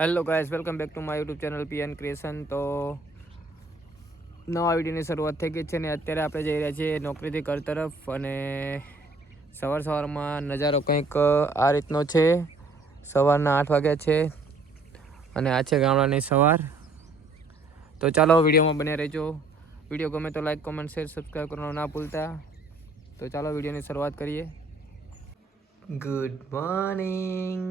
Hello guys, welcome back to my YouTube channel PN creation. તો નવા વિડીયોની શરૂઆત થઈ ગઈ છે ને અત્યારે આપણે જઈ રહ્યા છીએ નોકરીથી ઘર તરફ. અને સવારમાં નજારો કંઈક આ રીતનો છે. સવારના 8 વાગ્યા છે અને આ છે ગામડાની સવાર. તો ચાલો વિડીયોમાં બન્યા રહેજો. વિડીયો ગમે તો લાઈક, કોમેન્ટ, શેર, સબસ્ક્રાઈબ કરવાનું ના ભૂલતા. તો ચાલો વિડીયોની શરૂઆત કરીએ. Good morning.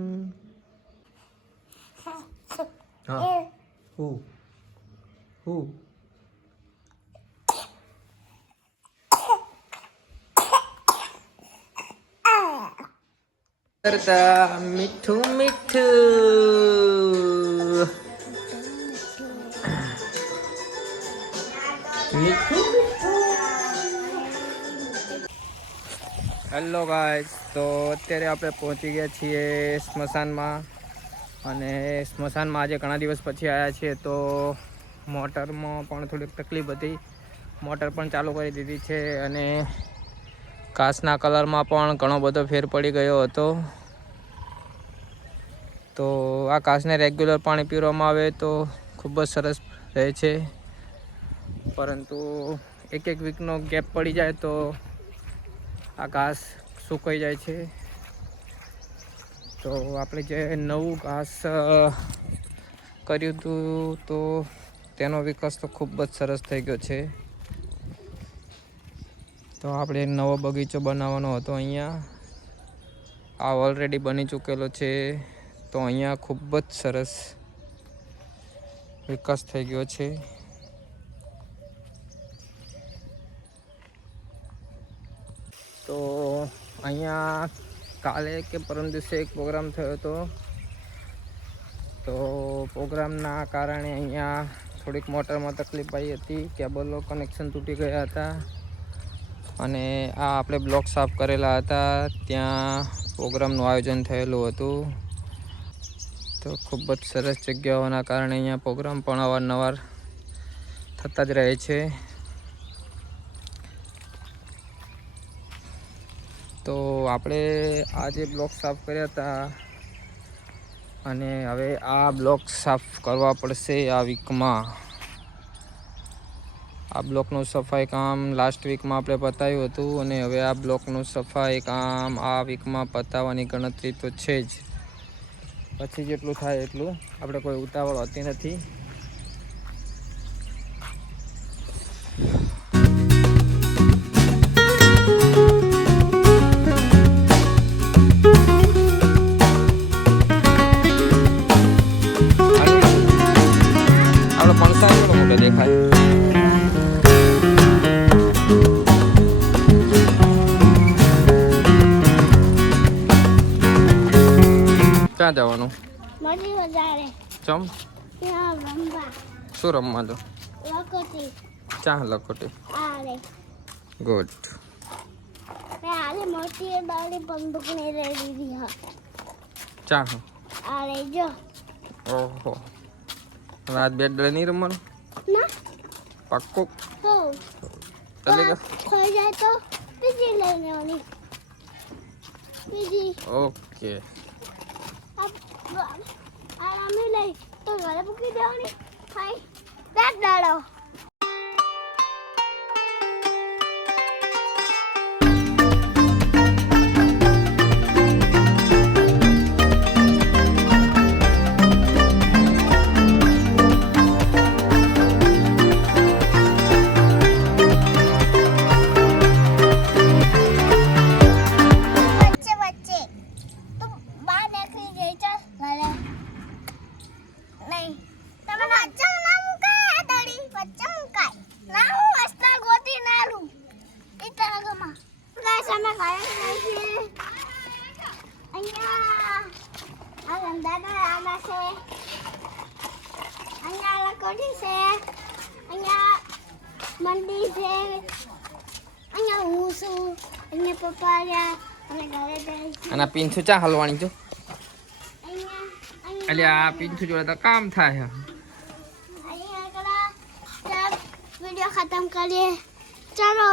हाँ हु करता मीठू मीठू मीठू. હેલો ગાઈસ, તો અત્યારે આપણે પહોંચી ગયા છીએ સ્મશાનમાં. અને સ્મશાનમાં આજે ઘણા દિવસ પછી આવ્યા છીએ તો મોટરમાં પણ થોડીક તકલીફ હતી. મોટર પણ ચાલુ કરી દીધી છે અને કાચના કલરમાં પણ ઘણો બધો ફેર પડી ગયો હતો. તો આ કાચને રેગ્યુલર પાણી પીવામાં આવે તો ખૂબ જ સરસ રહે છે, પરંતુ એક વીકનો ગેપ પડી જાય તો આ ઘાસ સુકાઈ જાય છે. તો આપણે જે નવું ઘાસ કર્યું હતું તો તેનો વિકાસ તો ખૂબ જ સરસ થઈ ગયો છે. તો આપણે નવો બગીચો બનાવવાનો હતો અહીંયા. આ ઓલરેડી બની ચૂકેલો છે. તો અહીંયા ખૂબ જ સરસ વિકાસ થઈ ગયો છે. તો અહીંયા કાલે કે પરમ દિવસે એક પ્રોગ્રામ થયો હતો. તો પ્રોગ્રામના કારણે અહીંયા થોડીક મોટરમાં તકલીફ આવી હતી. કેબલો કનેક્શન તૂટી ગયા હતા અને આ આપણે બ્લોક સાફ કરેલા હતા ત્યાં પ્રોગ્રામનું આયોજન થયેલું હતું. તો ખૂબ જ સરસ જગ્યાઓના કારણે અહીંયા પ્રોગ્રામ પણ અવારનવાર થતા જ રહે છે. તો આપણે આજે બ્લોક સાફ કર્યા હતા અને હવે આ બ્લોક સાફ કરવા પડશે આ વીકમાં. આ બ્લોકનું સફાઈ કામ લાસ્ટ વીકમાં આપણે પતાવ્યું હતું અને હવે આ બ્લોકનું સફાઈ કામ આ વીકમાં પતાવવાની ગણતરી તો છે જ. પછી જેટલું થાય એટલું, આપણે કોઈ ઉતાવળ હોતી નથી. દેખાય ક્યાં જવાનું? ચમ શું રમવા દો? ચા લખોટી. ગુડ. ચા ઓહો, રાત બેટ નહીં રમવાનું? पक्को चलेगा. खोई जाए तो बिजली लेने वाली बिजली. ओके. अब आराम में ले तो घरे बुकी देवानी खाई बैठ डालो. મંડી છે અહીંયા હું છું, અહીંયા પપ્પા રહ્યા અને ઘરે જાય છે. અને પિન્થુ ચા હલવાણી જો અહીંયા એટલે આ પિન્થુ જોડે તો કામ થાય. અહીંયા વિડિયો ખતમ કરીએ. ચાલો.